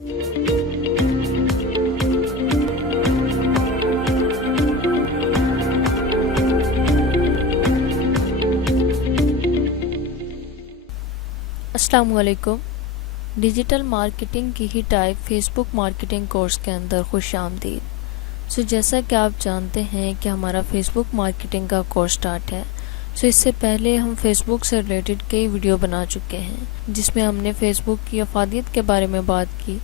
अस्सलाम वालेकुम। Digital marketing की ही टाइप फेसबुक मार्केटिंग कोर्स के अंदर खुश आमदीद। जैसा कि आप जानते हैं कि हमारा फेसबुक मार्केटिंग का कोर्स स्टार्ट है। इससे पहले हम फेसबुक से रिलेटेड कई वीडियो बना चुके हैं जिसमें हमने फेसबुक की अफादियत के बारे में बात की।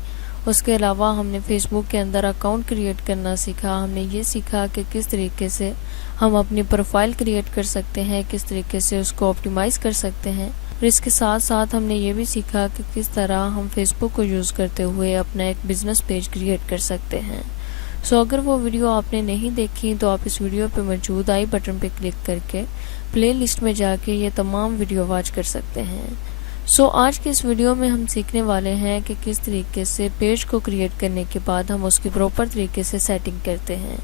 उसके अलावा हमने फेसबुक के अंदर अकाउंट क्रिएट करना सीखा। हमने ये सीखा कि किस तरीके से हम अपनी प्रोफाइल क्रिएट कर सकते हैं, किस तरीके से उसको ऑप्टिमाइज़ कर सकते हैं। और इसके साथ साथ हमने ये भी सीखा कि किस तरह हम फेसबुक को यूज़ करते हुए अपना एक बिज़नेस पेज क्रिएट कर सकते हैं। अगर वो वीडियो आपने नहीं देखी तो आप इस वीडियो पे मौजूद आई बटन पे क्लिक करके प्ले लिस्ट में जाके ये तमाम वीडियो वॉच कर सकते हैं। आज के इस वीडियो में हम सीखने वाले हैं कि किस तरीके से पेज को क्रिएट करने के बाद हम उसकी प्रॉपर तरीके से सेटिंग करते हैं,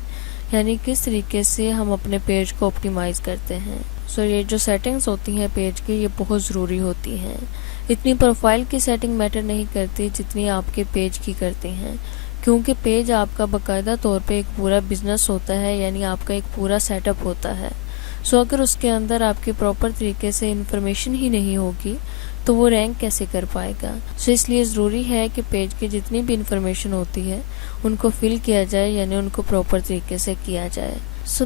यानी किस तरीके से हम अपने पेज को ऑप्टिमाइज़ करते हैं। ये जो सेटिंग्स होती हैं पेज की, ये बहुत ज़रूरी होती हैं। इतनी प्रोफाइल की सेटिंग मैटर नहीं करती जितनी आपके पेज की करती हैं, क्योंकि पेज आपका बाकायदा तौर पे एक पूरा बिजनेस होता है, यानी आपका एक पूरा सेटअप होता है। अगर उसके अंदर आपकी प्रॉपर तरीके से इंफॉर्मेशन ही नहीं होगी तो वो रैंक कैसे कर पाएगा। इसलिए ज़रूरी है कि पेज की जितनी भी इंफॉर्मेशन होती है उनको फिल किया जाए, यानी उनको प्रॉपर तरीके से किया जाए।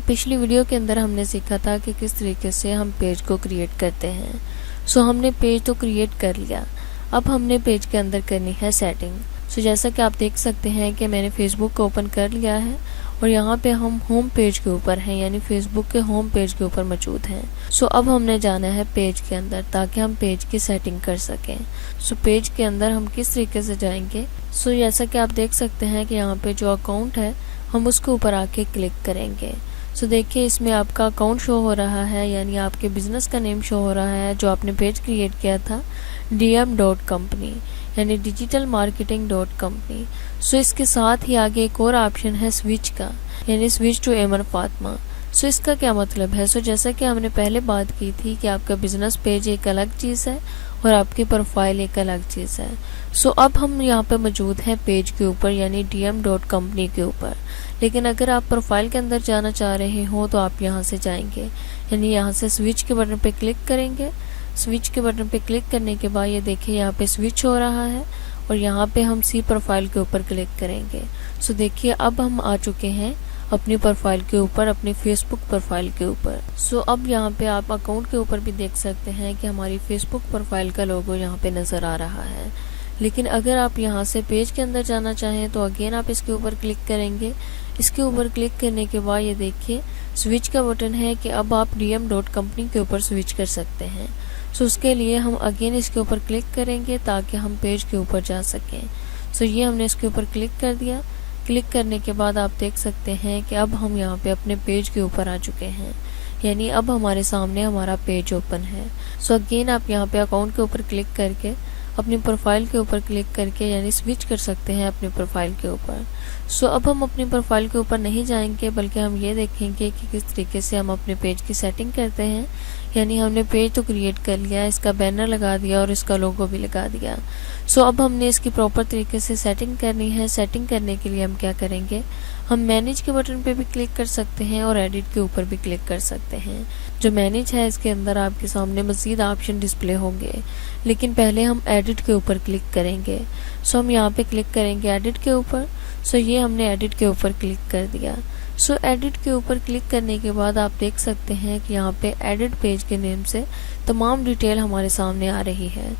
पिछली वीडियो के अंदर हमने सीखा था कि किस तरीके से हम पेज को क्रिएट करते हैं। हमने पेज तो क्रिएट कर लिया, अब हमने पेज के अंदर करनी है सेटिंग। जैसा कि आप देख सकते हैं कि मैंने फेसबुक को ओपन कर लिया है और यहाँ पे हम होम पेज के ऊपर हैं, यानी फेसबुक के होम पेज के ऊपर मौजूद हैं। अब हमने जाना है पेज के अंदर ताकि हम पेज की सेटिंग कर सकें। पेज के अंदर हम किस तरीके से जाएंगे। जैसा कि आप देख सकते हैं कि यहाँ पे जो अकाउंट है हम उसके ऊपर आके क्लिक करेंगे। देखिए इसमें आपका अकाउंट शो हो रहा है, यानी आपके बिजनेस का नेम शो हो रहा है जो आपने पेज क्रिएट किया था, dm.company यानी डिजिटल मार्केटिंग .company। इसके साथ ही आगे एक और ऑप्शन है स्विच का, यानी स्विच टू एमर फातिमा। इसका क्या मतलब है। जैसा कि हमने पहले बात की थी कि आपका बिजनेस पेज एक अलग चीज़ है और आपकी प्रोफाइल एक अलग चीज़ है। अब हम यहाँ पे मौजूद हैं पेज के ऊपर, यानी dm.company के ऊपर। लेकिन अगर आप प्रोफाइल के अंदर जाना चाह रहे हो तो आप यहाँ से जाएंगे, यानी यहाँ से स्विच के बटन पे क्लिक करेंगे। स्विच के बटन पे क्लिक करने के बाद ये देखिए यहाँ पे स्विच हो रहा है और यहाँ पे हम सी प्रोफाइल के ऊपर क्लिक करेंगे। देखिए अब हम आ चुके हैं अपनी प्रोफाइल के ऊपर, अपनी फेसबुक प्रोफाइल के ऊपर। अब यहाँ पे आप अकाउंट के ऊपर भी देख सकते हैं कि हमारी फेसबुक प्रोफाइल का लोगो यहाँ पे नज़र आ रहा है। लेकिन अगर आप यहाँ से पेज के अंदर जाना चाहें तो अगेन आप इसके ऊपर क्लिक करेंगे। इसके ऊपर क्लिक करने के बाद ये देखिए स्विच का बटन है कि अब आप dm.company के ऊपर स्विच कर सकते हैं। उसके लिए हम अगेन इसके ऊपर क्लिक करेंगे ताकि हम पेज के ऊपर जा सकें। ये हमने इसके ऊपर क्लिक कर दिया। क्लिक करने के बाद आप देख सकते हैं कि अब हम यहाँ पे अपने पेज के ऊपर आ चुके हैं, यानी अब हमारे सामने हमारा पेज ओपन है। अगेन आप यहाँ पे अकाउंट के ऊपर क्लिक करके अपनी प्रोफाइल के ऊपर क्लिक करके यानी स्विच कर सकते हैं अपनी प्रोफाइल के ऊपर। अब हम अपनी प्रोफाइल के ऊपर नहीं जाएंगे, बल्कि हम ये देखेंगे कि किस तरीके से हम अपने पेज की सेटिंग करते हैं। यानी हमने पेज तो क्रिएट कर लिया, इसका बैनर लगा दिया और इसका लोगो भी लगा दिया। अब हमने इसकी प्रॉपर तरीके से सेटिंग करनी है। सेटिंग करने के लिए हम क्या करेंगे, हम मैनेज के बटन पे भी क्लिक कर सकते हैं और एडिट के ऊपर भी क्लिक कर सकते हैं। जो मैनेज है इसके अंदर आपके सामने मज़ीद ऑप्शन डिस्प्ले होंगे, लेकिन पहले हम एडिट के ऊपर क्लिक करेंगे। हम यहाँ पे क्लिक करेंगे एडिट के ऊपर। ये हमने एडिट के ऊपर क्लिक कर दिया। एडिट के ऊपर क्लिक करने के बाद आप देख सकते हैं कि यहाँ पे एडिट पेज के नेम से तमाम डिटेल हमारे सामने आ रही है।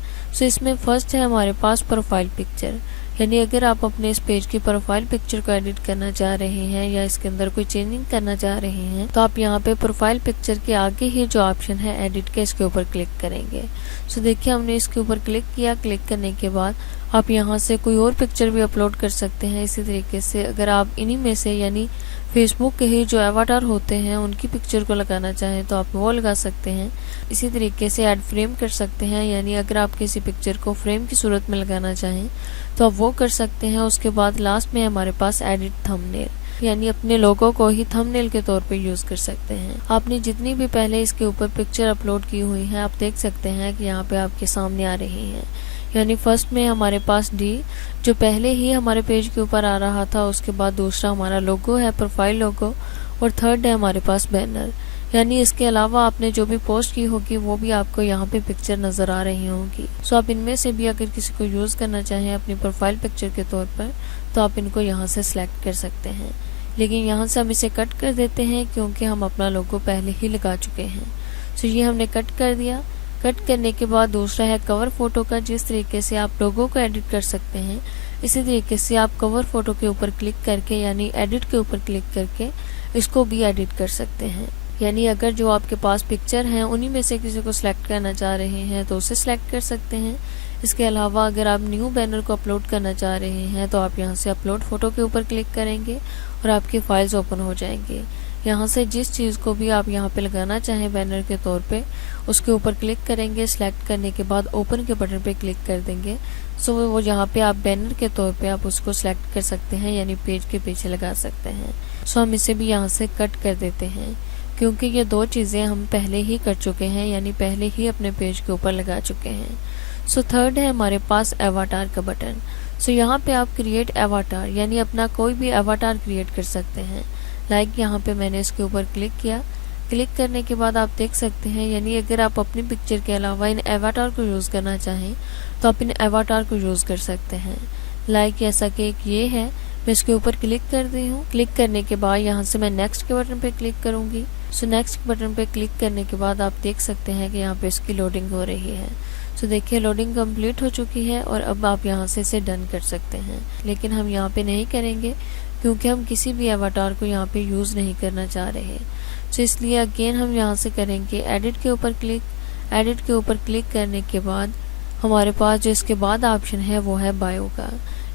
इसमें फर्स्ट है हमारे पास प्रोफाइल पिक्चर, यानी अगर आप अपने इस पेज की प्रोफाइल पिक्चर को एडिट करना चाह रहे हैं या इसके अंदर कोई चेंजिंग करना चाह रहे हैं तो आप यहाँ पे प्रोफाइल पिक्चर के आगे ही जो ऑप्शन है एडिट के, इसके ऊपर क्लिक करेंगे। देखिए हमने इसके ऊपर क्लिक किया। क्लिक करने के बाद आप यहाँ से कोई और पिक्चर भी अपलोड कर सकते हैं। इसी तरीके से अगर आप इन्हीं में से यानी फेसबुक के ही जो एवाटार होते हैं उनकी पिक्चर को लगाना चाहें तो आप वो लगा सकते हैं। इसी तरीके से ऐड फ्रेम कर सकते हैं, यानी अगर आप किसी पिक्चर को फ्रेम की सूरत में लगाना चाहें तो आप वो कर सकते हैं। उसके बाद लास्ट में हमारे पास एडिट थंबनेल, यानी अपने लोगों को ही थंबनेल के तौर पे यूज़ कर सकते हैं। आपने जितनी भी पहले इसके ऊपर पिक्चर अपलोड की हुई हैं आप देख सकते हैं कि यहाँ पे आपके सामने आ रही हैं। यानी फर्स्ट में हमारे पास डी जो पहले ही हमारे पेज के ऊपर आ रहा था, उसके बाद दूसरा हमारा लोगो है, प्रोफाइल लोगो, और थर्ड है हमारे पास बैनर। यानी इसके अलावा आपने जो भी पोस्ट की होगी वो भी आपको यहाँ पे पिक्चर नज़र आ रही होंगी। सो आप इनमें से भी अगर किसी को यूज़ करना चाहें अपनी प्रोफाइल पिक्चर के तौर पर तो आप इनको यहाँ से सिलेक्ट कर सकते हैं। लेकिन यहाँ से हम इसे कट कर देते हैं क्योंकि हम अपना लोगो पहले ही लगा चुके हैं। सो ये हमने कट कर दिया। कट करने के बाद दूसरा है कवर फोटो का। जिस तरीके से आप लोगों को एडिट कर सकते हैं इसी तरीके से आप कवर फोटो के ऊपर क्लिक करके यानी एडिट के ऊपर क्लिक करके इसको भी एडिट कर सकते हैं। यानी अगर जो आपके पास पिक्चर हैं उन्हीं में से किसी को सिलेक्ट करना चाह रहे हैं तो उसे सिलेक्ट कर सकते हैं। इसके अलावा अगर आप न्यू बैनर को अपलोड करना चाह रहे हैं तो आप यहाँ से अपलोड फोटो के ऊपर क्लिक करेंगे और आपकी फाइल्स ओपन हो जाएंगे। यहाँ से जिस चीज़ को भी आप यहाँ पे लगाना चाहें बैनर के तौर पे उसके ऊपर क्लिक करेंगे। सिलेक्ट करने के बाद ओपन के बटन पे क्लिक कर देंगे। सो वो यहाँ पे आप बैनर के तौर पे आप उसको सिलेक्ट कर सकते हैं यानी पेज के पीछे लगा सकते हैं। सो हम इसे भी यहाँ से कट कर देते हैं क्योंकि ये दो चीज़ें हम पहले ही कर चुके हैं यानी पहले ही अपने पेज के ऊपर लगा चुके हैं। सो थर्ड है हमारे पास एवाटार का बटन। सो यहाँ पे आप क्रिएट एवाटार यानी अपना कोई भी एवाटार क्रिएट कर सकते हैं। लाइक यहाँ पे मैंने इसके ऊपर क्लिक किया। क्लिक करने के बाद आप देख सकते हैं यानी अगर आप अपनी पिक्चर के अलावा इन एवाटार को यूज़ करना चाहें तो आप इन एवाटार को यूज़ कर सकते हैं। लाइक ऐसा कि एक ये है, मैं इसके ऊपर क्लिक कर दी हूँ। क्लिक करने के बाद यहाँ से मैं नेक्स्ट के बटन पे क्लिक करूँगी। सो नेक्स्ट के बटन पे क्लिक करने के बाद आप देख सकते हैं कि यहाँ पे इसकी लोडिंग हो रही है। सो देखिए लोडिंग कंप्लीट हो चुकी है और अब आप यहाँ से इसे डन कर सकते हैं। लेकिन हम यहाँ पे नहीं करेंगे क्योंकि हम किसी भी एवाटार को यहाँ पे यूज़ नहीं करना चाह रहे। सो इसलिए अगेन हम यहाँ से करेंगे एडिट के ऊपर क्लिक। एडिट के ऊपर क्लिक करने के बाद हमारे पास जो इसके बाद ऑप्शन है वो है बायो का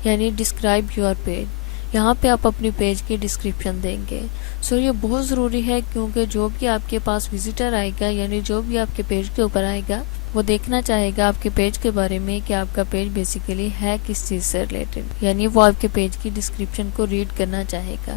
यानी डिस्क्राइब योर पेज। यहाँ पे आप अपनी पेज की डिस्क्रिप्शन देंगे। सो ये बहुत ज़रूरी है क्योंकि जो भी आपके पास विजिटर आएगा यानी जो भी आपके पेज के ऊपर आएगा वो देखना चाहेगा आपके पेज के बारे में कि आपका पेज बेसिकली है किस चीज़ से रिलेटेड, यानी वो आपके पेज की डिस्क्रिप्शन को रीड करना चाहेगा।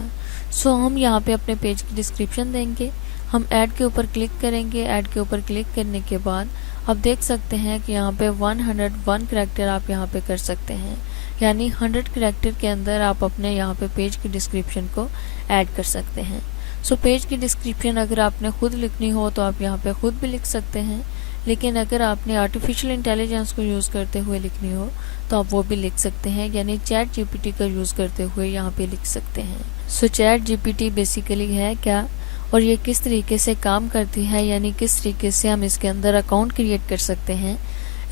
सो हम यहाँ पे अपने पेज की डिस्क्रिप्शन देंगे। हम ऐड के ऊपर क्लिक करेंगे। ऐड के ऊपर क्लिक करने के बाद आप देख सकते हैं कि यहाँ पे 101 करैक्टर आप यहाँ पे कर सकते हैं यानी 100 करैक्टर के अंदर आप अपने यहाँ पे पेज की डिस्क्रिप्शन को ऐड कर सकते हैं। सो पेज की डिस्क्रिप्शन अगर आपने खुद लिखनी हो तो आप यहाँ पे खुद भी लिख सकते हैं, लेकिन अगर आपने आर्टिफिशियल इंटेलिजेंस को यूज़ करते हुए लिखनी हो तो आप वो भी लिख सकते हैं यानी चैट जीपीटी का यूज़ करते हुए यहाँ पे लिख सकते हैं। सो चैट जीपीटी बेसिकली है क्या और ये किस तरीके से काम करती है यानी किस तरीके से हम इसके अंदर अकाउंट क्रिएट कर सकते हैं,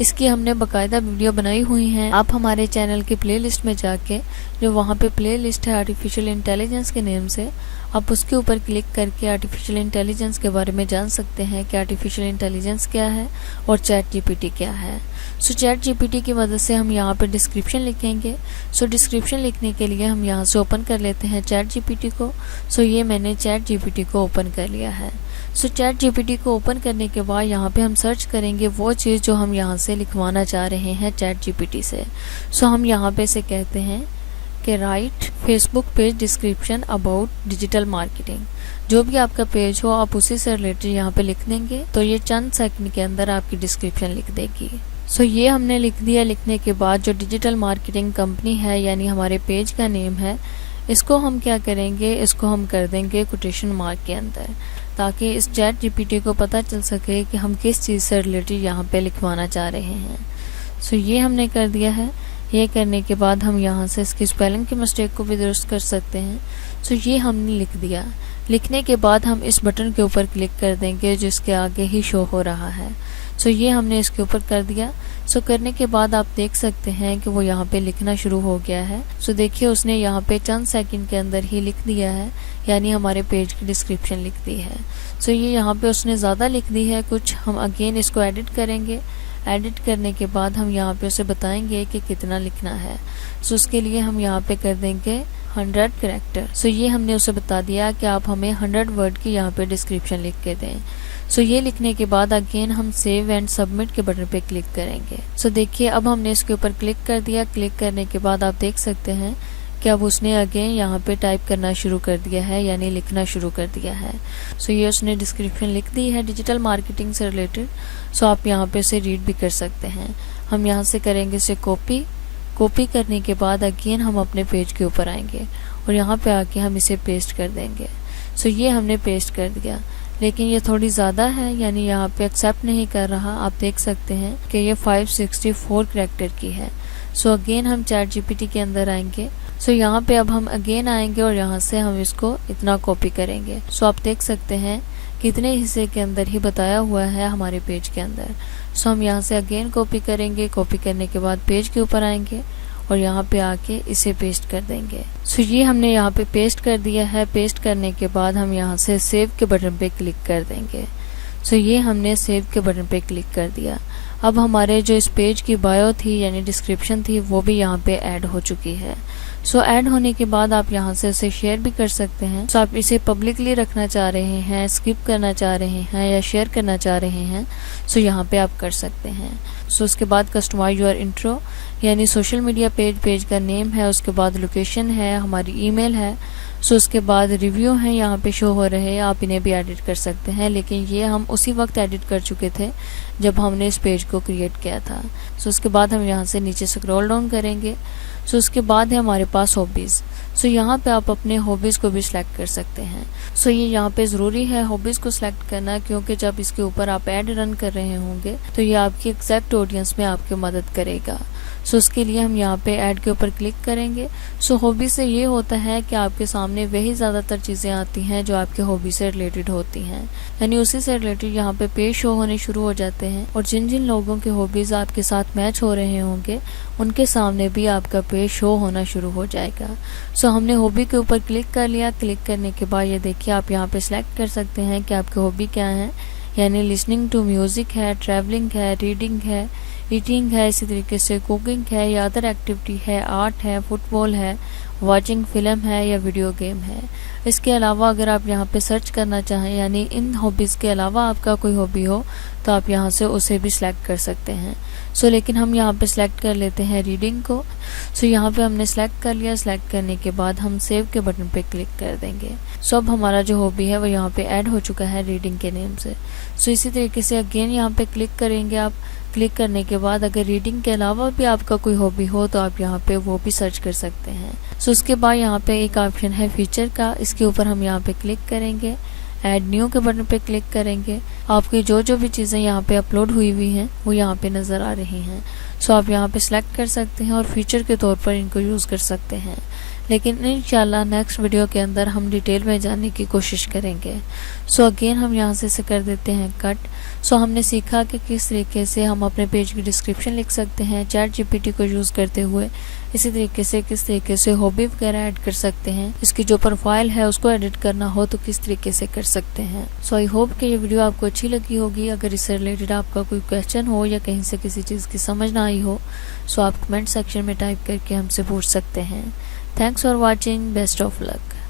इसकी हमने बाकायदा वीडियो बनाई हुई हैं। आप हमारे चैनल की प्लेलिस्ट में जाके जो वहाँ पे प्लेलिस्ट है आर्टिफिशियल इंटेलिजेंस के नेम से, आप उसके ऊपर क्लिक करके आर्टिफिशियल इंटेलिजेंस के बारे में जान सकते हैं कि आर्टिफिशियल इंटेलिजेंस क्या है और चैट जीपीटी क्या है। सो चैट जीपीटी की मदद से हम यहाँ पर डिस्क्रिप्शन लिखेंगे। सो डिस्क्रिप्शन लिखने के लिए हम यहाँ से ओपन कर लेते हैं चैट जीपीटी को। सो ये मैंने चैट जीपीटी को ओपन कर लिया है। सो चैट जीपीटी को ओपन करने के बाद यहाँ पे हम सर्च करेंगे वो चीज़ जो हम यहाँ से लिखवाना चाह रहे हैं चैट जीपीटी से। सो हम यहाँ पे से कहते हैं कि right Facebook page description about digital marketing. जो भी आपका पेज हो आप उसी से रिलेटेड यहाँ पे लिख देंगे तो ये चंद सेकंड के अंदर आपकी डिस्क्रिप्शन लिख देगी। सो ये हमने लिख दिया। लिखने के बाद जो डिजिटल मार्केटिंग कंपनी है यानी हमारे पेज का नेम है, इसको हम क्या करेंगे, इसको हम कर देंगे कोटेशन मार्क के अंदर ताकि इस चैट जीपीटी को पता चल सके कि हम किस चीज़ से रिलेटेड यहाँ पे लिखवाना चाह रहे हैं। सो ये हमने कर दिया है। ये करने के बाद हम यहाँ से इसकी स्पेलिंग की मिस्टेक को भी दुरुस्त कर सकते हैं। सो ये हमने लिख दिया। लिखने के बाद हम इस बटन के ऊपर क्लिक कर देंगे जिसके आगे ही शो हो रहा है। सो ये हमने इसके ऊपर कर दिया। सो करने के बाद आप देख सकते हैं कि वो यहाँ पे लिखना शुरू हो गया है। सो देखिए उसने यहाँ पे चंद सेकंड के अंदर ही लिख दिया है यानी हमारे पेज की डिस्क्रिप्शन लिख दी है। सो ये यहाँ पे उसने ज़्यादा लिख दी है कुछ। हम अगेन इसको एडिट करेंगे। एडिट करने के बाद हम यहाँ पे उसे बताएंगे कि कितना लिखना है। सो उसके लिए हम यहाँ पे कर देंगे 100 करैक्टर। सो ये हमने उसे बता दिया कि आप हमें 100 वर्ड की यहाँ पे डिस्क्रिप्शन लिख के दें। सो ये लिखने के बाद अगेन हम सेव एंड सबमिट के बटन पे क्लिक करेंगे। सो देखिए अब हमने इसके ऊपर क्लिक कर दिया। क्लिक करने के बाद आप देख सकते हैं कि अब उसने अगेन यहाँ पे टाइप करना शुरू कर दिया है यानी लिखना शुरू कर दिया है। सो ये उसने डिस्क्रिप्शन लिख दी है डिजिटल मार्केटिंग से रिलेटेड। सो आप यहाँ पे उसे रीड भी कर सकते हैं। हम यहाँ से करेंगे इसे कॉपी करने के बाद अगेन हम अपने पेज के ऊपर आएंगे और यहाँ पे आके हम इसे पेस्ट कर देंगे। सो ये हमने पेस्ट कर दिया, लेकिन ये थोड़ी ज़्यादा है, यानी यहाँ पे एक्सेप्ट नहीं कर रहा। आप देख सकते हैं कि ये 564 कैरेक्टर की है। सो अगेन हम ChatGPT के अंदर आएंगे। सो यहाँ पे अब हम अगेन आएंगे और यहाँ से हम इसको इतना कॉपी करेंगे। सो आप देख सकते हैं कितने हिस्से के अंदर ही बताया हुआ है हमारे पेज के अंदर। सो हम यहाँ से अगेन कॉपी करेंगे। कॉपी करने के बाद पेज के ऊपर आएंगे और यहाँ पे आके इसे पेस्ट कर देंगे। सो ये हमने यहाँ पे पेस्ट कर दिया है। पेस्ट करने के बाद हम यहाँ से सेव के बटन पे क्लिक कर देंगे। सो ये हमने सेव के बटन पे क्लिक कर दिया। अब हमारे जो इस पेज की बायो थी यानी डिस्क्रिप्शन थी वो भी यहाँ पे ऐड हो चुकी है। सो ऐड होने के बाद आप यहाँ से उसे शेयर भी कर सकते हैं। सो आप इसे पब्लिकली रखना चाह रहे हैं, स्किप करना चाह रहे हैं या शेयर करना चाह रहे हैं, सो यहाँ पे आप कर सकते हैं। सो उसके बाद कस्टमाइज योर इंट्रो यानी सोशल मीडिया पेज का नेम है, उसके बाद लोकेशन है, हमारी ईमेल है। सो उसके बाद रिव्यू हैं यहाँ पे शो हो रहे हैं, आप इन्हें भी एडिट कर सकते हैं, लेकिन ये हम उसी वक्त एडिट कर चुके थे जब हमने इस पेज को क्रिएट किया था। सो उसके बाद हम यहाँ से नीचे स्क्रॉल डाउन करेंगे। सो उसके बाद है हमारे पास हॉबीज़। सो यहाँ पे आप अपने हॉबीज़ को भी सिलेक्ट कर सकते हैं। सो ये यहाँ पे ज़रूरी है हॉबीज़ को सिलेक्ट करना, क्योंकि जब इसके ऊपर आप ऐड रन कर रहे होंगे तो ये आपकी एग्जैक्ट ऑडियंस में आपकी मदद करेगा। सो उसके लिए हम यहाँ पे ऐड के ऊपर क्लिक करेंगे। सो हॉबी से ये होता है कि आपके सामने वही ज़्यादातर चीज़ें आती हैं जो आपके हॉबी से रिलेटेड होती हैं, यानी उसी से रिलेटेड यहाँ पे पेज शो होने शुरू हो जाते हैं और जिन जिन लोगों के हॉबीज़ आपके साथ मैच हो रहे होंगे उनके सामने भी आपका पेज शो होना शुरू हो जाएगा। सो हमने हॉबी के ऊपर क्लिक कर लिया। क्लिक करने के बाद ये देखिए आप यहाँ पे सिलेक्ट कर सकते हैं कि आपकी हॉबी क्या है, यानी लिसनिंग टू म्यूज़िक है, ट्रैवलिंग है, रीडिंग है, ईटिंग है, इसी तरीके से कुकिंग है या अदर एक्टिविटी है, आर्ट है, फुटबॉल है, वॉचिंग फिल्म है या वीडियो गेम है। इसके अलावा अगर आप यहाँ पे सर्च करना चाहें यानी इन हॉबीज़ के अलावा आपका कोई हॉबी हो तो आप यहाँ से उसे भी सिलेक्ट कर सकते हैं। सो लेकिन हम यहाँ पे सिलेक्ट कर लेते हैं रीडिंग को। सो यहाँ पे हमने सिलेक्ट कर लिया। सिलेक्ट करने के बाद हम सेव के बटन पे क्लिक कर देंगे। सो अब हमारा जो हॉबी है वो यहाँ पे ऐड हो चुका है रीडिंग के नेम से। सो इसी तरीके से अगेन यहाँ पे क्लिक करेंगे आप। क्लिक करने के बाद अगर रीडिंग के अलावा भी आपका कोई हॉबी हो तो आप यहाँ पे वो भी सर्च कर सकते हैं। सो उसके बाद यहाँ पे एक ऑप्शन है फीचर का, इसके ऊपर हम यहाँ पे क्लिक करेंगे। ऐड न्यू के बटन पे क्लिक करेंगे। आपकी जो भी चीज़ें यहाँ पे अपलोड हुई हैं वो यहाँ पे नज़र आ रही हैं। सो आप यहाँ पे सिलेक्ट कर सकते हैं और फीचर के तौर पर इनको यूज़ कर सकते हैं, लेकिन इंशाल्लाह नेक्स्ट वीडियो के अंदर हम डिटेल में जानने की कोशिश करेंगे। सो अगेन हम यहाँ से इसे कर देते हैं कट। सो हमने सीखा कि किस तरीके से हम अपने पेज की डिस्क्रिप्शन लिख सकते हैं ChatGPT को यूज़ करते हुए, इसी तरीके से किस तरीके से हॉबी वगैरह ऐड कर सकते हैं, इसकी जो प्रोफाइल है उसको एडिट करना हो तो किस तरीके से कर सकते हैं। सो आई होप कि ये वीडियो आपको अच्छी लगी होगी। अगर इससे रिलेटेड आपका कोई क्वेश्चन हो या कहीं से किसी चीज़ की समझ ना आई हो सो आप कमेंट सेक्शन में टाइप करके हमसे पूछ सकते हैं। Thanks for watching. Best of luck.